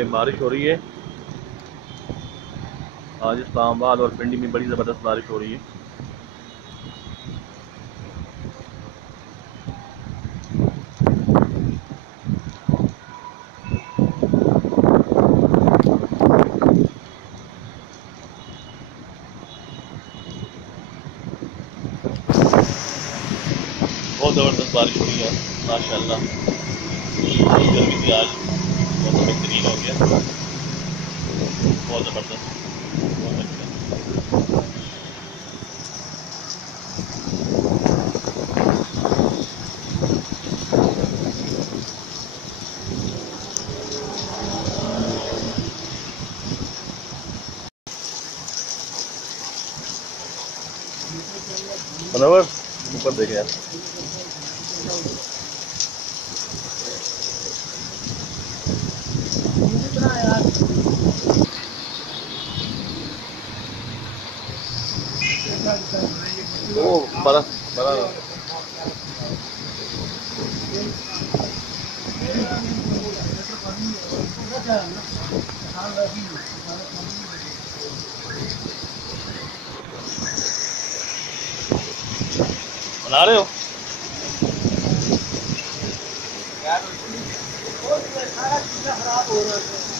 ये बारिश हो रही है। आज इस्लामाबाद और पिंडी में बड़ी ज़बरदस्त बारिश हो रही है। बहुत ज़बरदस्त बारिश हो रही है माशाल्लाह। गर्मी थी आज, मौसम बेहतरीन हो गया, बहुत ज़बरदस्त, बहुत अच्छा। मनोवर ऊपर देखे यार। ओ बड़ा बड़ा बना रहे हो यार, खराब हो रहा है।